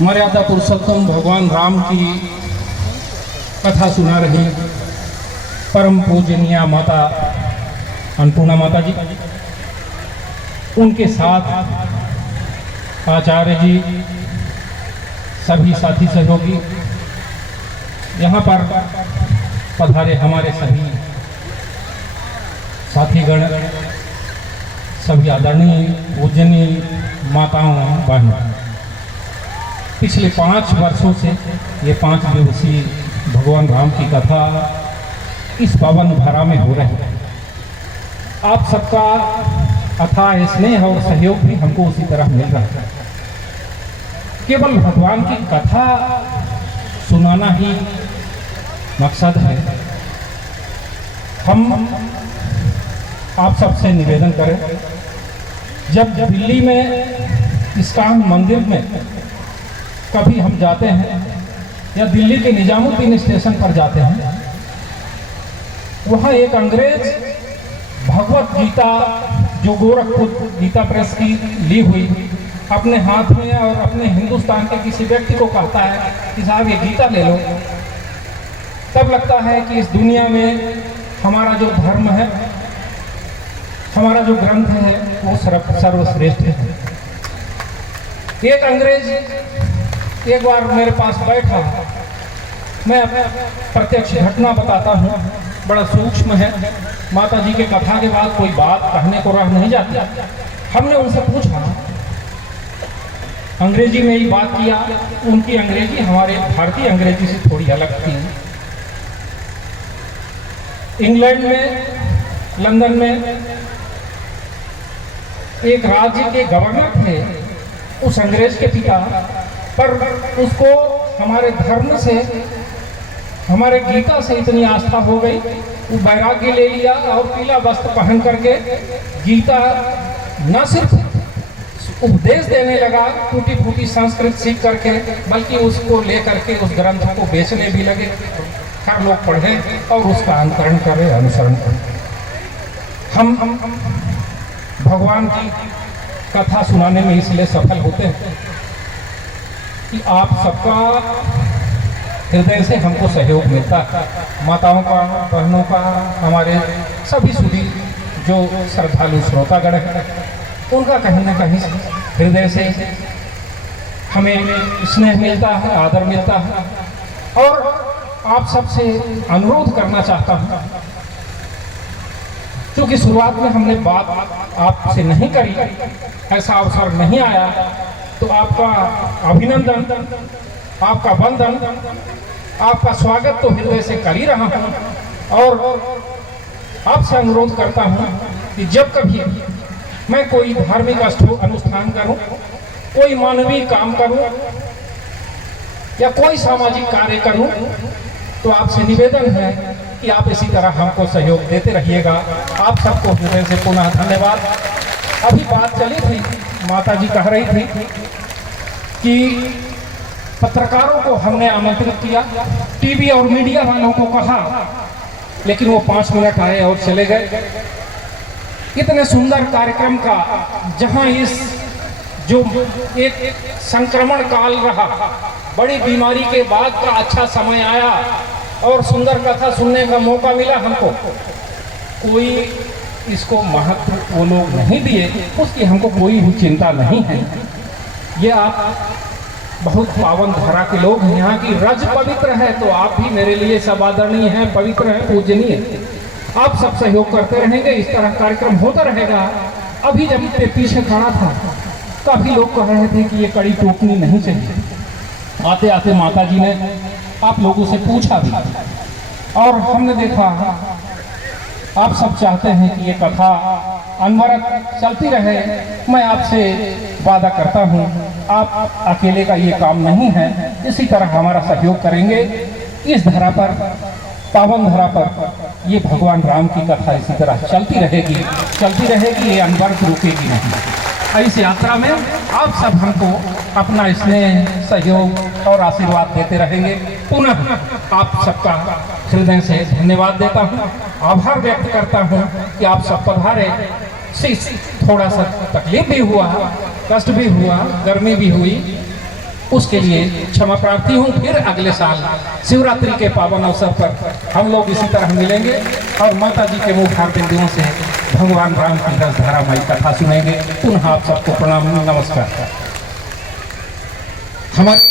मर्यादा पुरुषोत्तम भगवान राम की कथा सुना रही परम पूजनीय माता अन्नपूर्णा माता जी, उनके साथ आचार्य जी, सभी साथी सहयोगी, यहाँ पर पधारे हमारे सभी साथीगण, सभी आदरणीय पूजनीय माताओं बहनों। पिछले 5 वर्षों से ये 5 दिवसीय भगवान राम की कथा इस पावन धरा में हो रही है। आप सबका अथाह स्नेह और सहयोग भी हमको उसी तरह मिल रहा है। केवल भगवान की कथा सुनाना ही मकसद है। हम आप सबसे निवेदन करें, जब दिल्ली में इस्कॉन मंदिर में कभी हम जाते हैं या दिल्ली के निजामुद्दीन स्टेशन पर जाते हैं, वहाँ एक अंग्रेज भगवत गीता जो गोरखपुर गीता प्रेस की ली हुई अपने हाथ में और अपने हिंदुस्तान के किसी व्यक्ति को कहता है कि साहब ये गीता ले लो, तब लगता है कि इस दुनिया में हमारा जो धर्म है, हमारा जो ग्रंथ है, वो सर्वश्रेष्ठ है। एक अंग्रेज एक बार मेरे पास बैठा, मैं प्रत्यक्ष घटना बताता हूँ, बड़ा सूक्ष्म है। माता जी के कथा के बाद कोई बात कहने को रह नहीं जाती। हमने उनसे पूछा, अंग्रेजी में ही बात किया। उनकी अंग्रेजी हमारे भारतीय अंग्रेजी से थोड़ी अलग थी। इंग्लैंड में, लंदन में एक राज्य के गवर्नर थे, उस अंग्रेज के पिता, पर उसको हमारे धर्म से, हमारे गीता से इतनी आस्था हो गई, वो वैराग्य ले लिया और पीला वस्त्र पहन करके गीता न सिर्फ उपदेश देने लगा टूटी फूटी संस्कृत सीख करके, बल्कि उसको ले करके उस ग्रंथ को बेचने भी लगे। हर लोग पढ़े और उसका अनुकरण करें, अनुसरण करें। हम भगवान की कथा सुनाने में इसलिए सफल होते हैं कि आप सबका हृदय से हमको सहयोग मिलता है। माताओं का, बहनों का, हमारे सभी सुधी जो श्रद्धालु श्रोतागण हैं, उनका कहीं ना कहीं हृदय से हमें स्नेह मिलता है, आदर मिलता है। और आप सबसे अनुरोध करना चाहता हूँ, क्योंकि शुरुआत में हमने बात आपसे नहीं करी, ऐसा अवसर नहीं आया, तो आपका अभिनंदन, आपका वंदन, आपका स्वागत तो हृदय से कर ही रहा हूँ। और आपसे अनुरोध करता हूँ कि जब कभी मैं कोई धार्मिक अनुष्ठान करूँ, कोई मानवीय काम करूँ या कोई सामाजिक कार्य करूँ, तो आपसे निवेदन है कि आप इसी तरह हमको सहयोग देते रहिएगा। आप सबको हृदय से पुनः धन्यवाद। अभी बात चली थी, माता जी कह रही थी कि पत्रकारों को हमने आमंत्रित किया, टीवी और मीडिया वालों को कहा, लेकिन वो 5 मिनट आए और चले गए। इतने सुंदर कार्यक्रम का, जहां इस जो एक संक्रमण काल रहा, बड़ी बीमारी के बाद का अच्छा समय आया और सुंदर कथा सुनने का मौका मिला हमको, कोई इसको महत्व वो लोग नहीं दिए, उसकी हमको कोई भी चिंता नहीं है। ये आप बहुत पावन धरा के लोग हैं, यहाँ की रज पवित्र है, तो आप भी मेरे लिए सब आदरणीय हैं, पवित्र हैं, पूजनीय। आप सब सहयोग करते रहेंगे, इस तरह कार्यक्रम होता रहेगा। अभी जब पीछे खड़ा था, काफी लोग कह रहे थे कि ये कड़ी टोकनी नहीं चाहिए। आते आते माता जी ने आप लोगों से पूछा भी, और हमने देखा आप सब चाहते हैं कि ये कथा अनवरत चलती रहे। मैं आपसे वादा करता हूँ, आप अकेले का ये काम नहीं है, इसी तरह हमारा सहयोग करेंगे। इस धरा पर, पावन धरा पर ये भगवान राम की कथा इसी तरह चलती रहेगी, ये अनवरत रुकेगी नहीं। इस यात्रा में आप सब हमको अपना स्नेह, सहयोग और आशीर्वाद देते रहेंगे। पुनः आप सबका हृदय से धन्यवाद देता हूँ, आभार व्यक्त करता हूँ कि आप सब पधारे। थोड़ा सा तकलीफ भी हुआ, कष्ट भी हुआ, गर्मी भी हुई, उसके लिए क्षमा प्रार्थी हूँ। फिर अगले साल शिवरात्रि के पावन अवसर पर हम लोग इसी तरह मिलेंगे और माता जी के मुखार बिंदुओं से भगवान राम की रस धारावाहिक कथा सुनेंगे। पुनः आप सबको प्रणाम, नमस्कार। हमारे